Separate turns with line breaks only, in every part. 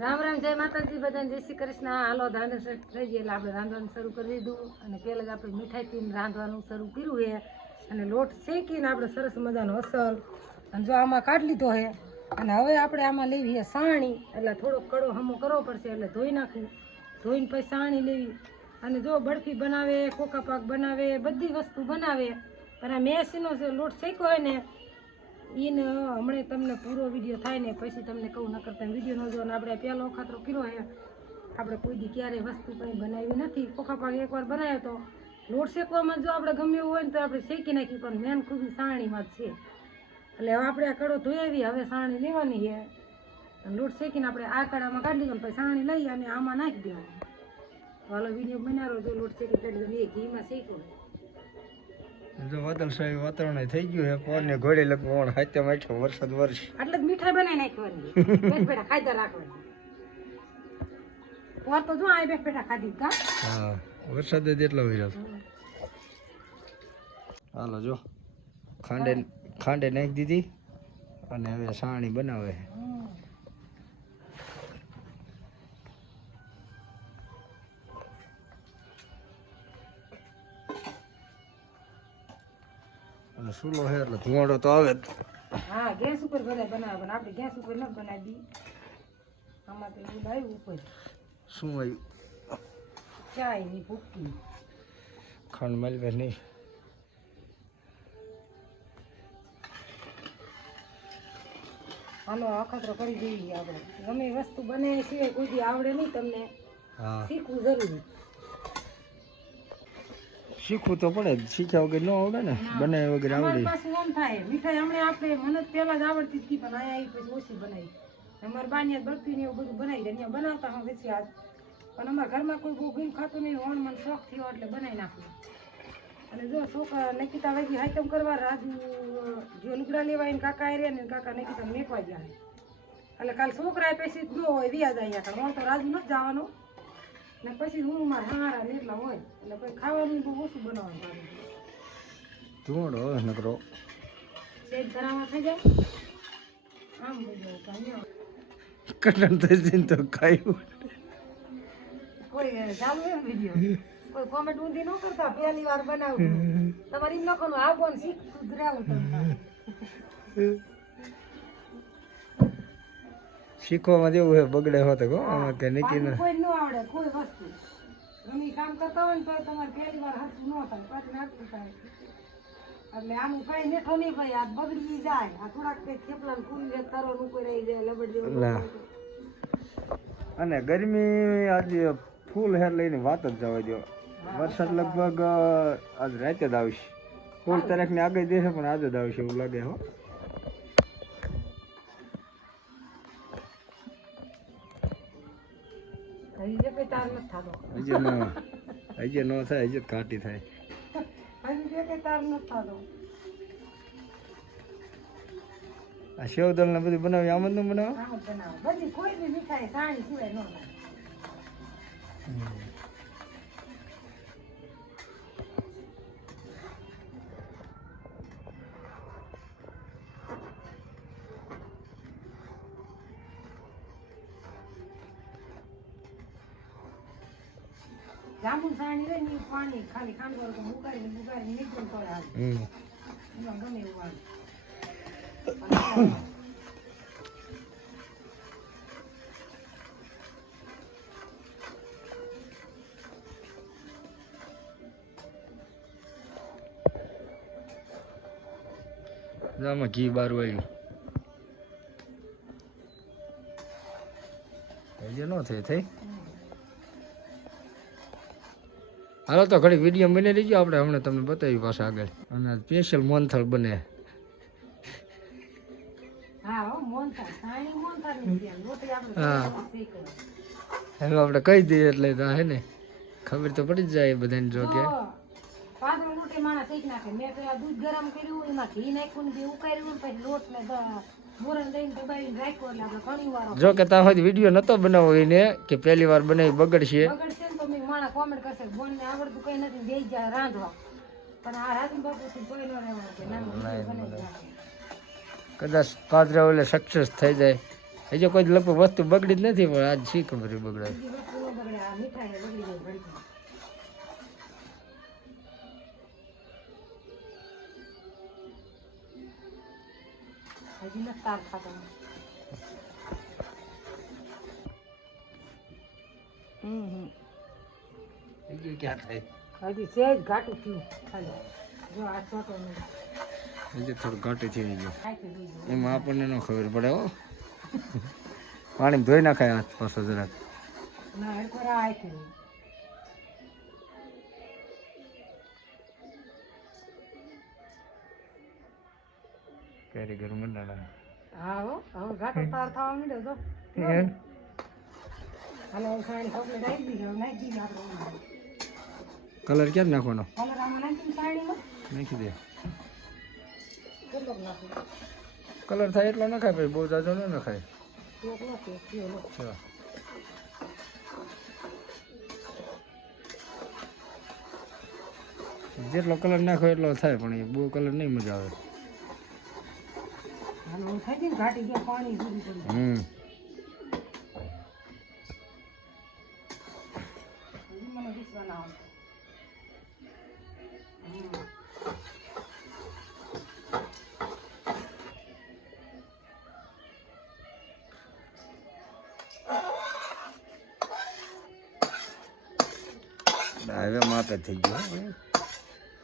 રામ રામ, જય માતાજી, બધાને જય શ્રી કૃષ્ણ. હાલો ધાને થઈ ગઈ એટલે આપણે રાંધવાનું શરૂ કરી દીધું અને પહેલાં જ આપણે મીઠાઈથી રાંધવાનું શરૂ કર્યું છે અને લોટ શેકીને આપણે સરસ મજાનો અસલ અને જો આમાં કાઢી લીધો છે અને હવે આપણે આમાં લેવી છે સાણી. એટલે થોડોક કડો હમો કરવો પડશે, એટલે ધોઈ નાખવું ધોઈને પછી સાણી લેવી. અને જો બરફી બનાવે, કોકા પાક બનાવે, બધી વસ્તુ બનાવે. પણ આ મેસીનો લોટ શેક્યો હોય ને એને હમણાં તમને પૂરો વીડિયો થાય ને પછી તમને કહું, નકર તમે વીડિયો ન જો ને આપણે પહેલો ખાતરો કર્યો હે. આપણે કોઈ દી ક્યારેય વસ્તુ કંઈ બનાવી નથી. કોખા પાક એકવાર બનાવ્યો તો લોટ શેકવામાં જો આપણે ગમે એવું હોય ને તો આપણે શેકી નાખી પણ મેન ખૂબ સાણીમાં જ છે. એટલે હવે આપણે આ કડો ધોઈ આવી હવે સાણી લેવાની છે લોટ શેકીને આપણે આ કડામાં કાઢી પછી સાણી લઈ અને આમાં નાખી દેવાની. તો હાલો વીડિયો બનાવ્યો, જો લોટ શેકી કાઢી દો એ ઘીમાં શેક્યો.
જો વાદળછાયું વાતાવરણ થઈ ગયું છે કોને ઘોડે લગભગ હાથે માઠો વરસાદ વર્ષ
એટલે જ મીઠાઈ બનાવી નાખવાની. બેઠ બેઠા ખાધા રાખવાની. પોર તો જો આ બેઠ બેઠા ખાધી કા
હા? વરસાદ જ એટલો હોય હાલો જો ખાંડે ખાંડે નાખી દીધી અને હવે સાણી બનાવે છે. અને સુલો છે એટલે ધુવાડો તો આવે જ.
હા ગેસ ઉપર બધા બનાવે પણ આપણે ગેસ ઉપર ન બનાવી દી આમાં તો એવું આવ્યું ઉપર.
શું આવ્યું
ચાયની ભૂકી.
ખાંડ મળવે નહીં.
આનો અખતરો કરી દઈએ આપણે. ગમે વસ્તુ બને છે કોઈ આવડે નહીં તમને.
હા.
શીખવું જરૂરી.
શીખવું તો પડે શીખ્યા વગર ન આવડે ને. બને વગર આવડે.
પાસે આમ થાય. મીઠાઈ હમણાં આપણે મને પહેલા જ આવડતી હતી પણ અહીંયા આવી પછી ઓછી બનાવી. અમારા બાની બરફી ને એવું બધું બનાવી દે અહીંયા બનાવતા હા આજ. પણ અમારા ઘરમાં કોઈ બહુ ગયું ખાતું નહીં ઓણ મને શોખ થયો એટલે બનાવી નાખ્યું અને જો છોકરા નકીતા વાગી હાઈટમ કરવા રાજુ જો લુગડા લેવા એને કાકા આવ્યા ને કાકા નકીતા મેકવા ગયા એટલે કાલ છોકરા પૈસી ન હોય વ્યાજ અહીંયા કારણ તો રાજુ નથી જવાનો. ને પછી હું મારા હારા એટલા હોય એટલે પછી ખાવાનું બહુ ઓછું બનાવવાનું મારે.
ધુવાડો હવે નકરો.
શેક ધરામાં થઈ જાય? આમ કાંઈ ન.
કટન થઈ જઈને તો ખાયું
કોઈ ચાલુ એમ વીડિયો કોઈ કોમેન્ટ ઊંધી ન કરતા પહેલી વાર બનાવું તમારી લખવાનું આ બોન શીખ સુધરાવું તમને
શીખવામાં જેવું છે બગડે હોત કહો આમાં કે નીકળી
ના કોઈ ન આવડે કોઈ વસ્તુ. ગમે કામ કરતા હોય ને તો તમારે પહેલી વાર હાથું ન થાય પાછું નાખતું થાય. એટલે આનું કઈ નેઠો નહીં ભાઈ આ બગડી જાય. આ થોડાક કઈ થેપલા ને કુંડી તરો નું રહી જાય લબડ જેવું
ના. અને ગરમી આજે ફૂલ હેર લઈને વાત જ જવા દો વરસાદ લગભગ આજ રાતે જ આવશે. સોળ તારીખની આગળ દેશે પણ આજે જ આવશે એવું લાગે હો.
હજી
ન હજી ન થાય હજી ઘાટી થાય આ સેવદળ ને બધું બનાવી આમ જ ન બનાવો.
આમ બનાવો કોઈ બી મીઠાઈ સાણી સિવાય ન જાંબુ સાણી રે ને પાણી ખાલી ખાંડો તો બુગાડીને બુગાડીને નીકળું પડે હાલ.
હમ.
ગમે એવું હાલ.
આમાં ઘી બાર આવ્યું હજી ન થઈ થઈ? હાલો તો ઘડી વીડિયો બની લીજો આપણે હમણાં તમને બતાવી પાછા આગળ. અને સ્પેશિયલ મોનથળ બને.
હા
હવે આપણે કહી દઈએ એટલે હે ને. ખબર તો પડી જ જાય બધાને જો કે.
પાતળો માણસ શેકી નાખે. મેં પેલા દૂધ ગરમ કર્યું એમાં ઘી નાખ્યું ને બે ઉકાળ્યું પછી લોટ ને
જો કે ત્યાં વીડિયો નતો બનાવો એને કે પહેલી વાર બનાવી બગડશે
બગડશે તો મેં માણા કોમેન્ટ કરશે બોન ને આવડતું કઈ નથી જઈ જાય રાંધવા. પણ આ રાજુ બાપુ થી કોઈ ન રહેવાનું કે.
કદાચ પાદરા ઓલે સક્સેસ થઈ જાય. હજી કોઈ લગભગ વસ્તુ બગડી જ નથી પણ આજ શી ખબર બગડાય
બગડે. હજી નથી તાર ખાતા. હમ હમ.
બીજું ક્યાં થાય?
હજી સહેજ ઘાટું થયું. ખાલી. જો આ ચોટો
હજી થોડું ઘાટું થઈ ગયું એમાં આપણને ન ખબર પડે હો. પાણી ધોઈ નાખાય હાથ પાછો જરાક. કારીગર મંડાણા
હા હો. હવે ઘાટો તાર થવા માંડ્યો તો. હાલો સાણી કપડે નાખી દીધો. નાખી દીધો આપણે
કલર ક્યાં નાખવાનો
નાખી
દે કલર થાય એટલો નખાય ભાઈ બહુ જાજો ન નખાય જેટલો કલર નાખો એટલો થાય પણ એ બહુ કલર નહીં મજા આવે હમ હવે માપે થઈ ગયો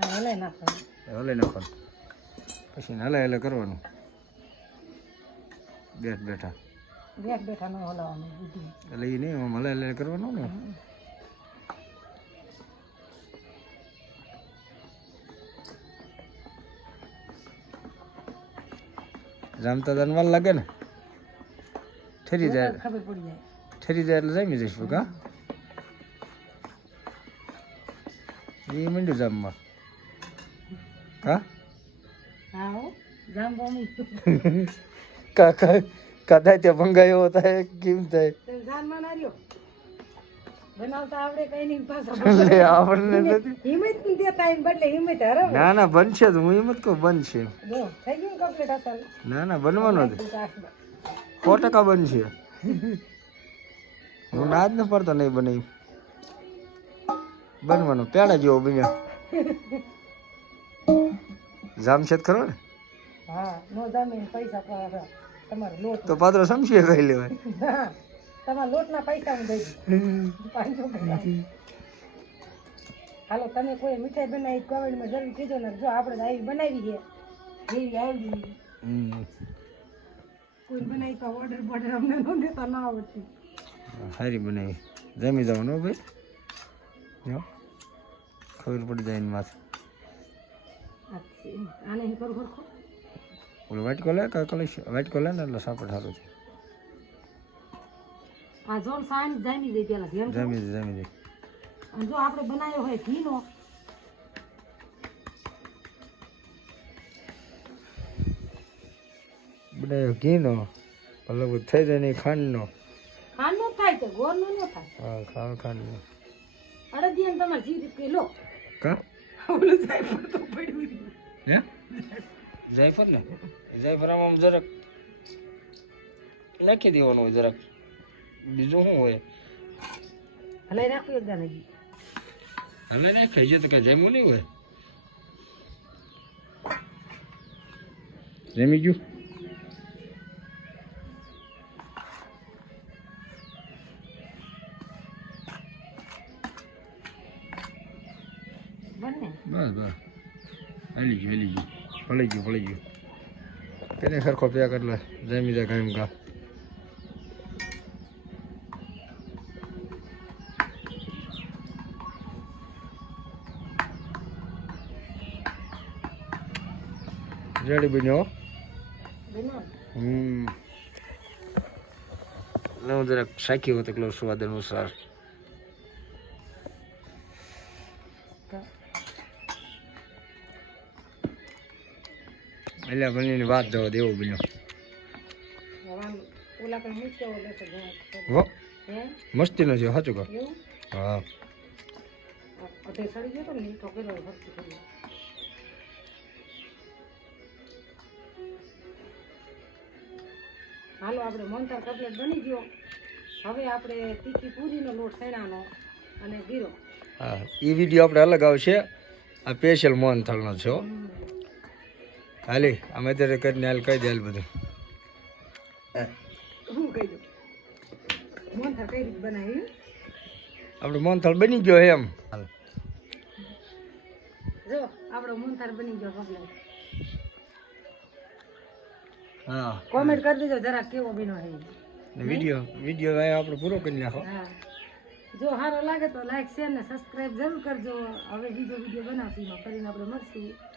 હલાઈ નાખવાનું.
હલે નાખવાનું. પછી હલે હલે કરવાનું. બેઠ બેઠા.
બેઠ બેઠા ન હલાવવાનું
એટલે એ નહીં કરવાનું ને? જામતા દાન વાર લાગે ને? ઠરી જાય. ઠરી જાય એટલે જમી જઈશું કા? એ મંડ્યું જામમાં કા કાકા કદાચ ભંગાયો થાય. કેમ થાય
બનાવતા આવડે કઈ નહીં પાછા
લે નથી.
હિંમત દેતા એમ બદલે હિંમત હરો
ના ના બનશે તો હું હિંમત કહું બનશે.
જો થઈ ગયું કમ્પ્લીટ અસલ?
ના ના બનવાનો જ. સો ટકા બનશે. હું ના જ ન પડતો નહીં બને એમ. બનવાનો પેડા જેવો બન્યો. જામશેદ ખરો ને?
હા નો જામીન પૈસા તમારે
તો પાત્રો સમજીએ કહી લેવાય.
તમારા લોટના પૈસા હું દઈ દઉં. પાંચસો હાલો તમે કોઈ મીઠાઈ બનાવી કોવિડમાં જરૂર કીધો ને જો આપણે આવી બનાવી છે. જેવી
આવી.
કોઈ બનાવી તો ઓર્ડર બોર્ડર અમને ન દેતા ના આવડતી.
સારી બનાવી. જમી જવાનું ભાઈ. જો ખબર પડી જાય એની માથે.
આને કરું ખરખો
ઓલું વ્હાઈટ કોલે કલર વ્હાઈટ કોલે ને એટલે સાપડ સારું છે.
આ જોન સાંજ જામી જાય પેલા જેમ
જામી જાય જામી જાય
અને જો આપણે બનાવ્યો હોય ઘીનો
બનાવ્યો ઘીનો મતલબ થઈ જાય નહીં ખાંડનો.
ખાંડનો થાય છે ગોળનો ન થાય?
હા ખાંડ ખાંડનો
અડદિયાને તમારે જે રીતે લો.
કા?
ઓલું જાય તો પડ્યું
હે? જાયફળ ને? જાયફળ આમ જરાક લખી દેવાનું હોય જરાક. બીજું શું હોય?
હલાઈ રાખવું એક દાને હલાઈ
હવે નાખે છે તો કઈ જમ્યું નહીં હોય. જમી ગયું? બસ બસ. હાલી ગયું હાલી ગયું. ફળી ગયું ફળી ગયું. તેને સરખો પ્યાક લે જમી જાય કાંઈ કા. રેડી બન્યો હમ હું જરાક શાખી હોત એકલો સ્વાદ અનુસાર એટલે બનીને વાત જવા દેવો બન્યો
મસ્તી ઓલા પણ મૂક્યો ઓલો તો જાય
હો.
હે?
મસ્તીનો છે સાચું હા.
હાલો આપણે મોનથાર કપલેટ બની ગયો. હવે આપણે તીખી પૂરીનો લોટ સેણાનો અને ગીરો.
હા એ વીડિયો આપણે અલગ આવશે. આ સ્પેશિયલ મોહનથાળનો છે હાલી અમે અત્યારે કરીને હાલ કહી દે હાલ બધું.
હું. કહી દઉં? મોનથાર કઈ રીતે બનાવી?
આપણે મોહનથાળ બની ગયો એમ. હાલ.
જો આપણો મોનથાર બની ગયો
હા.
કોમેન્ટ કરી દેજો જરા કેવો બીનો
હે વિડિયો વીડિયો અહીંયા આપણે પૂરો કરી નાખો.
હા. જો સારો લાગે તો લાઈક શેર ને સબસ્ક્રાઇબ જરૂર કરજો. હવે બીજો વીડિયો બનાવશું એમાં. કરીને આપણે મળશું.